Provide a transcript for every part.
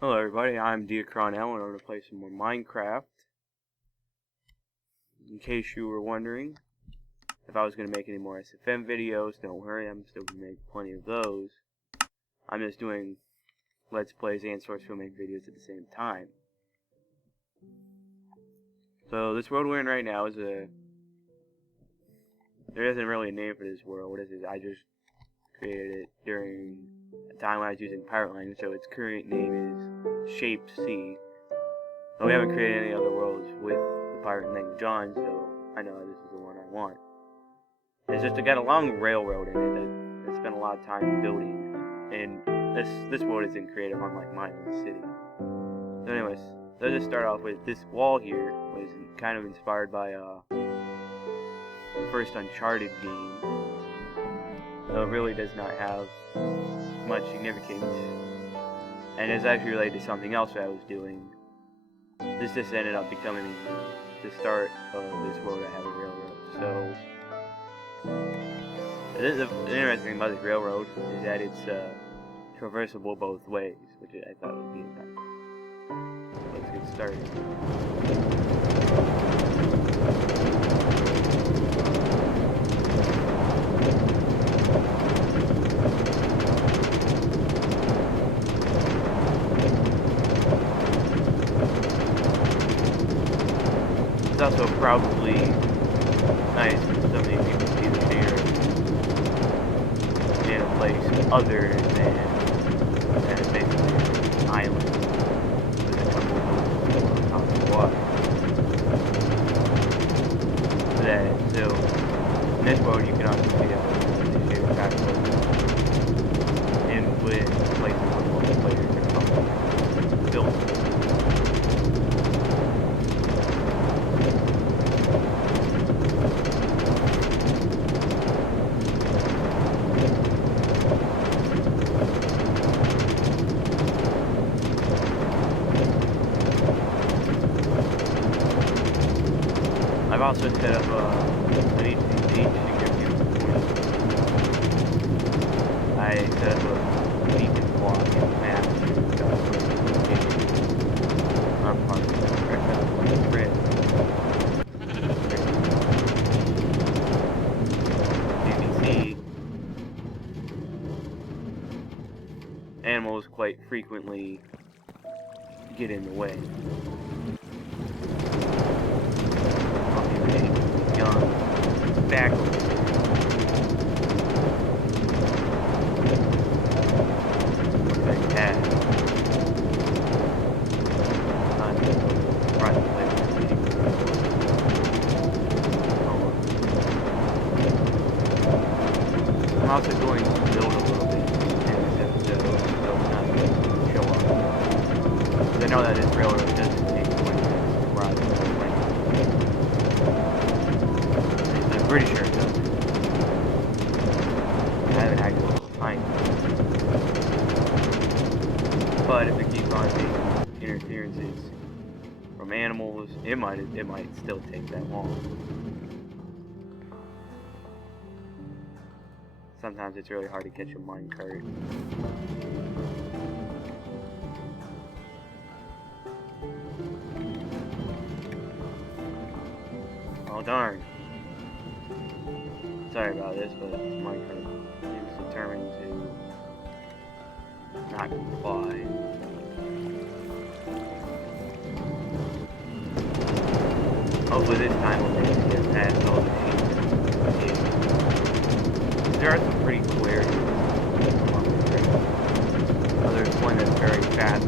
Hello everybody, I'm Diacron L and I'm going to play some more Minecraft. In case you were wondering if I was going to make any more SFM videos, don't worry, I'm still going to make plenty of those. I'm just doing Let's Plays and source filming videos at the same time. So this world we're in right now is there isn't really a name for this world. What is it? I just created it during a time when I was using Pirate Language, so its current name is Shaped Sea. But we haven't created any other worlds with the Pirate Language on, so I know this is the one I want. It's just got a long railroad in it that I spent a lot of time building, and this world isn't creative unlike Mineland City. So anyways, let's just start off with this wall here was kind of inspired by the first Uncharted game. So it really does not have much significance, and it's actually related to something else that I was doing. This just ended up becoming the start of this world that have a railroad. So the interesting thing about this railroad is that it's traversable both ways, which I thought would be nice. Let's get started. It's also probably nice for some of these people to see that they're in a place other than basically an island with a couple of villages on top of the water. So in this world you can also see that these shared backwards in with places where most players are comfortable building. I've also set up on each significant point. I set up a beacon block in the map to location on part of the grid. You can see animals quite frequently get in the way. Back over there. What they had on the front I'm also going to build a little bit in this episode, so it's not going to show up. Because I know that this railroad doesn't take 20 minutes to ride the whole length. I'm pretty sure it does. I haven't actually time. But if it keeps on taking interferences from animals, it might still take that long. Sometimes it's really hard to catch a minecart. Oh darn. Sorry about this, but Minecraft is determined to not comply. Hopefully this time we'll manage to get past all the sheep. There are some pretty cool areas along the trip. Oh, there's one that's very fast.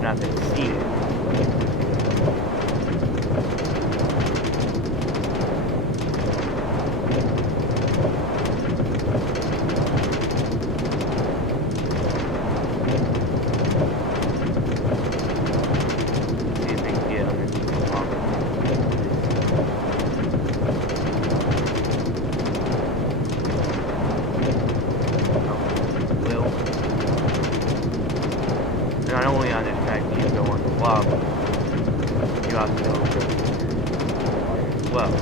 Not that it's seated, but not only on this track do you go on the lava, you also go water as well.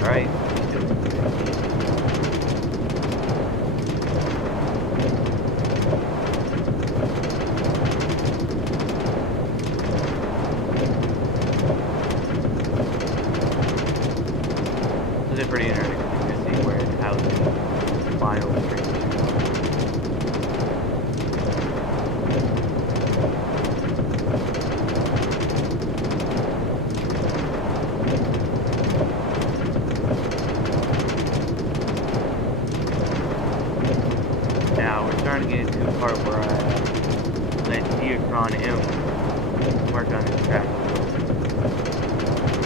Alright, you still is pretty interesting to see how the final transition. Now we're starting to get into a part where I let Geocron M work on his track a little bit.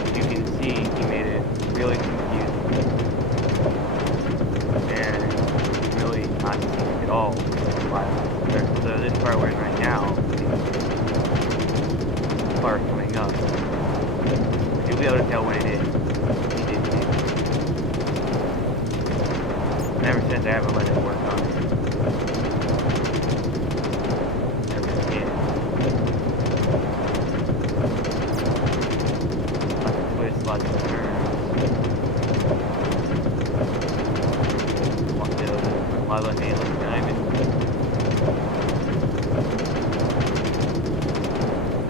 As you can see, he made it really confusing and really not seeing at all. So this part we're in right now, the part coming up, you'll be able to tell when it is. He did too. And ever since I haven't let him work on it. Ever again. Lots of twists, lots of turns. Lava Halo Diamond.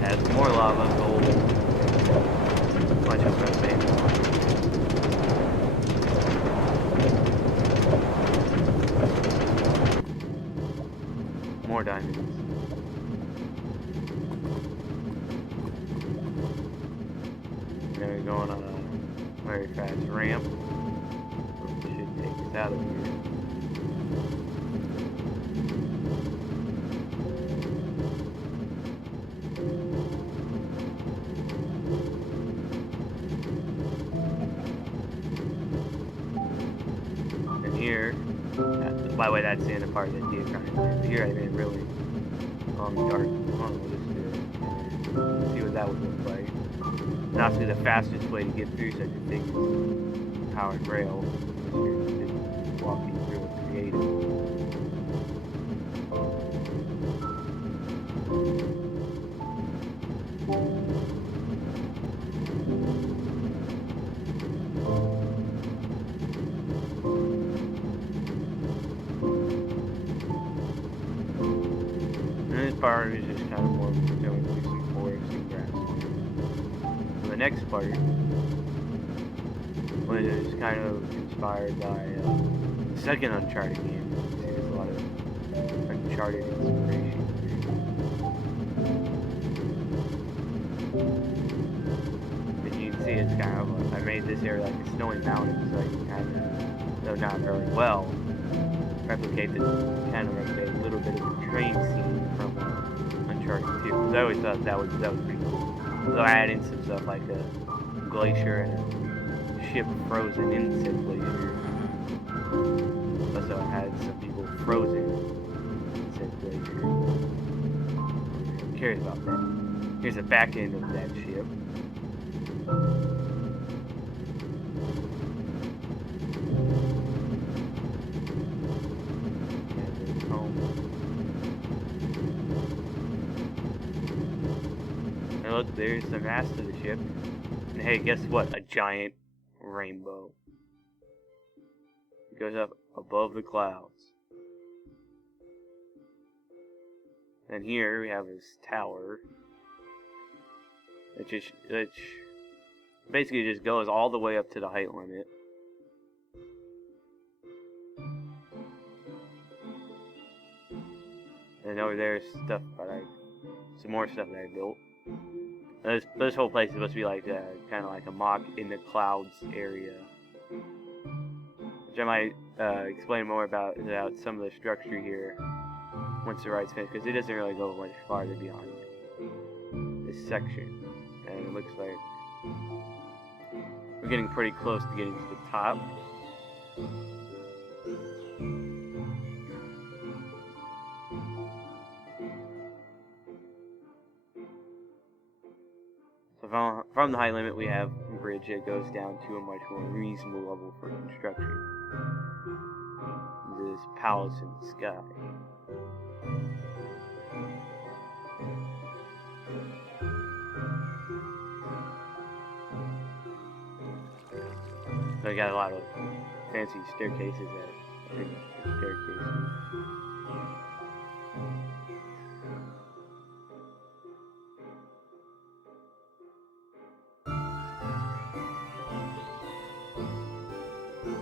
Has more lava, gold, bunch of advanced ones. More diamonds. Now we're going on a very fast ramp. Which should take us out of here. Here, by the way, that's the end of part that Geocron is. Here I made it really dark. Just to see what that would look like. And obviously the fastest way to get through such a thing is powered rail. Unless you're just walking through a creative. Part is just kind of more going through some forest and grassland. So the next part was kind of inspired by the second Uncharted game. So there's a lot of Uncharted inspiration here. As you can see, it's kind of I made this area like a snowy mountain, so I can kind of, though not very well, replicate a little bit of the train scene from Uncharted 2. Because I always thought that was pretty cool. So I added in some stuff like a glacier and a ship frozen in said glacier. Also had some people frozen in said glacier. I'm curious about that. Here's the back end of that ship. And look, there's the mast of the ship. And hey, guess what? A giant rainbow. It goes up above the clouds. And here we have this tower. Which basically just goes all the way up to the height limit. And over there's stuff that some more stuff that I built. This whole place is supposed to be like kind of like a mock in the clouds area, which I might explain more about some of the structure here once the ride's finished, because it doesn't really go much farther beyond this section, and it looks like we're getting pretty close to getting to the top. From the high limit, we have a bridge that goes down to a much more reasonable level for construction. This palace in the sky. So I got a lot of fancy staircases that are staircases.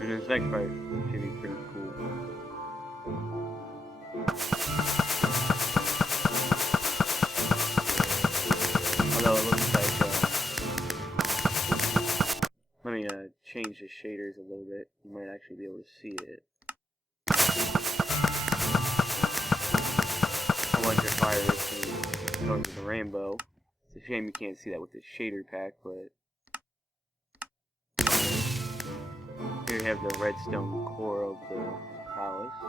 And this next part should be pretty cool. Although it looks like, let me change the shaders a little bit. You might actually be able to see it. A bunch of fires going with the rainbow. It's a shame you can't see that with the shader pack, but here you have the redstone core of the palace.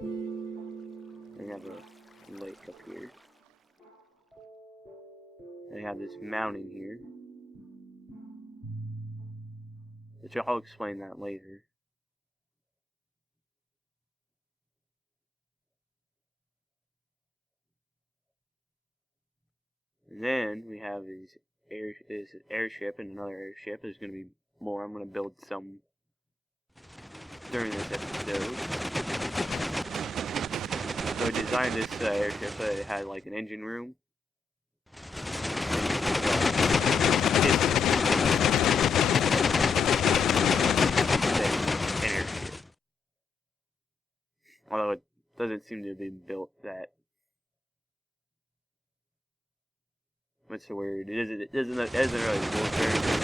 And you have a lake up here. And you have this mountain here, which I'll explain that later. And then we have this airship and another airship. There's going to be more. I'm going to build some during this episode. So I designed this airship so it had like an engine room. An airship. Although it doesn't seem to be built that. What's the word? It doesn't really work very good.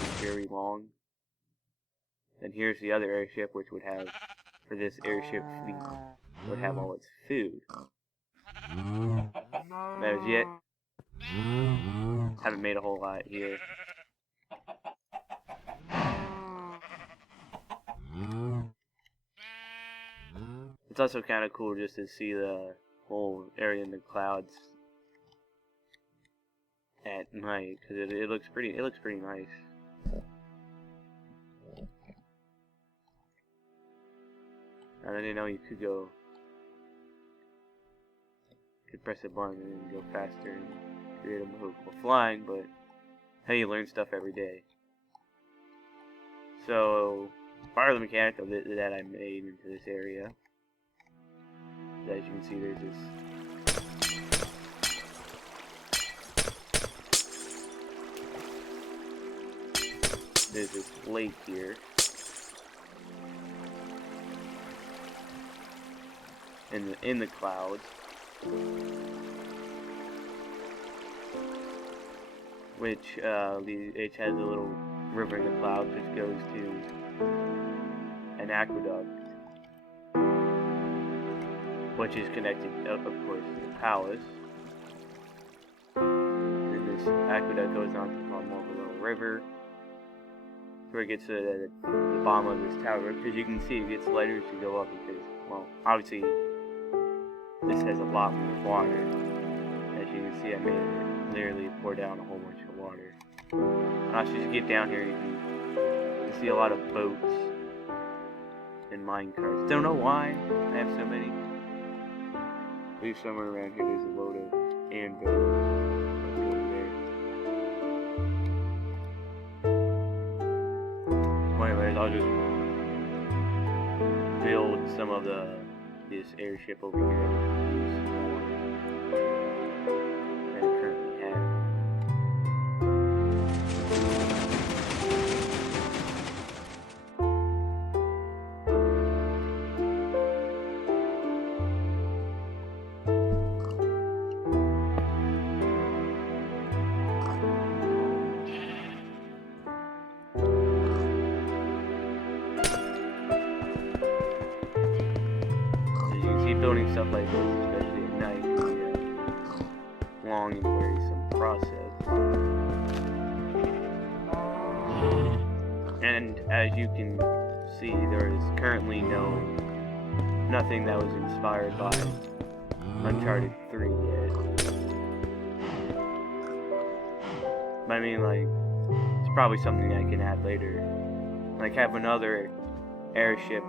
It's very long. And here's the other airship, which would have, for this airship fleet, would have all its food. That is yet. Haven't made a whole lot here. It's also kind of cool just to see the whole area in the clouds at night, because it looks pretty nice. I didn't know you could press a button and then go faster and create a move while flying, but hey, you learn stuff every day. So part of the mechanic of it that I made into this area, as you can see, there's this lake here, in the clouds, which it has a little river in the clouds which goes to an aqueduct, which is connected, of course, to the palace. And this aqueduct goes on to the bottom of a little river, where it gets to the bottom of this tower. Because you can see it gets lighter as you go up, because, well, obviously this has a lot more water. As you can see, I made it literally pour down a whole bunch of water. As you get down here, you can see a lot of boats and mine carts. Don't know why I have so many. Maybe somewhere around here there's a load of anvils over there. Well, anyways, I'll just build some of this airship over here that I currently have. Building stuff like this, especially at night, can be a long and wearisome process. And as you can see, there is currently nothing that was inspired by Uncharted 3 yet. But I mean, like, it's probably something I can add later. Like, have another airship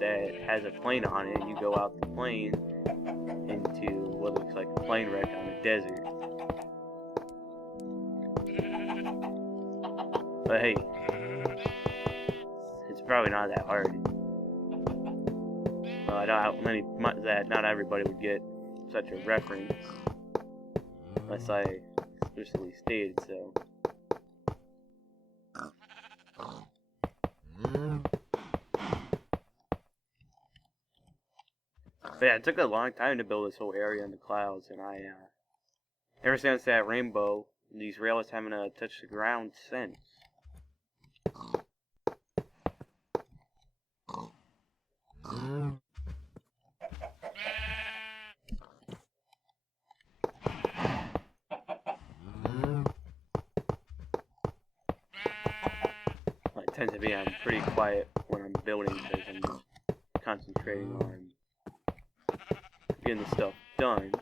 that has a plane on it, and you go out the plane into what looks like a plane wreck on a desert. But hey, it's probably not that hard. I don't have many that not everybody would get such a reference unless I explicitly stated so. But yeah, it took a long time to build this whole area in the clouds, and ever since that rainbow, these rails haven't touched the ground since. I tend to be pretty quiet when I'm building because I'm just concentrating on getting the stuff done.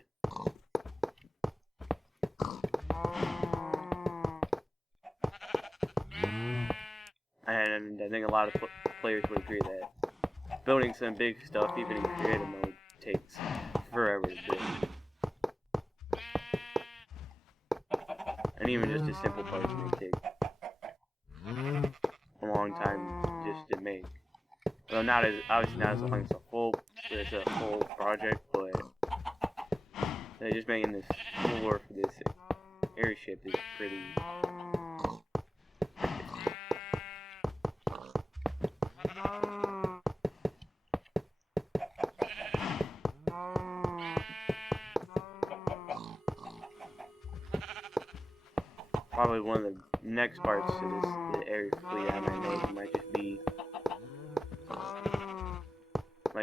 And I think a lot of players would agree that building some big stuff, even in creative mode, takes forever to build. And even just a simple parts may take a long time just to make. Well, not as obviously not as long as a whole project, but just making this floor for this airship is pretty. Probably one of the next parts to the air fleet I might make might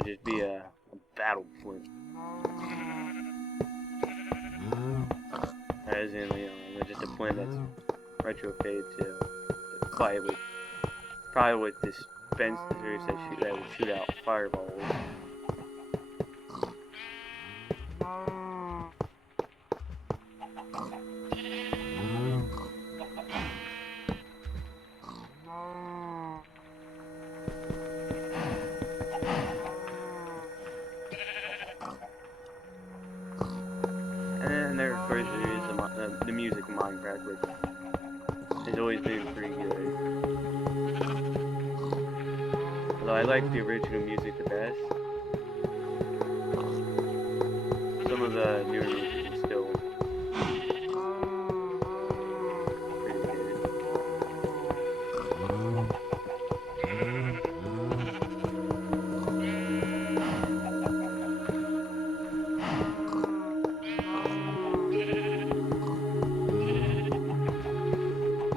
just be a battle plane. As in, just a plane that's retrofitted to fight with, probably with dispensers that would shoot out fireballs. And there, of course, there is the music in Minecraft, which has always been pretty good. Although I like the original music the best, some of the newer music is still pretty good.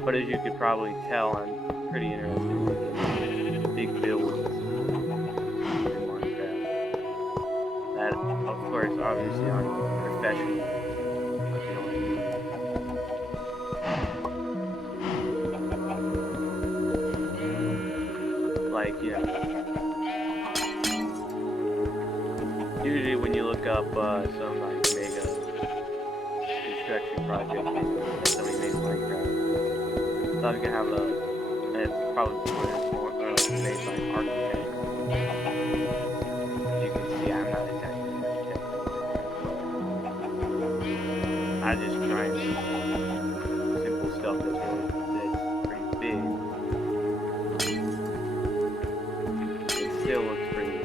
But as you could probably tell, I'm pretty interested in big builds in Minecraft. That, of course, obviously I'm professional. You know what I mean? Like, usually when you look up some like mega construction project that somebody made in Minecraft, so I'm gonna have and it's probably more made by an architect. As you can see, I'm not exactly an architect. I just try and do simple stuff that's pretty big. It still looks pretty good.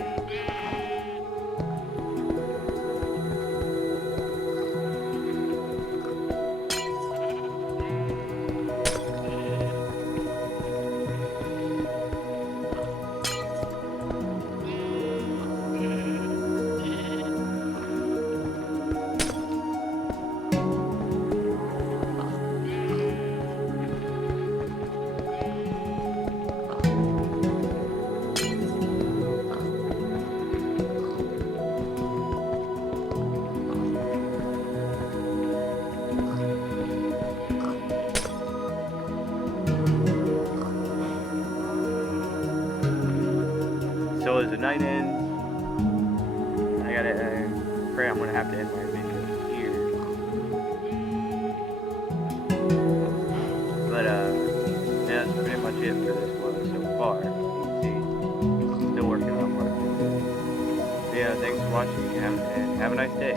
So as the night ends, I'm afraid I'm gonna have to end my video here. But yeah, that's pretty much it for this one so far. You can see, still working on part. Yeah, thanks for watching and have a nice day.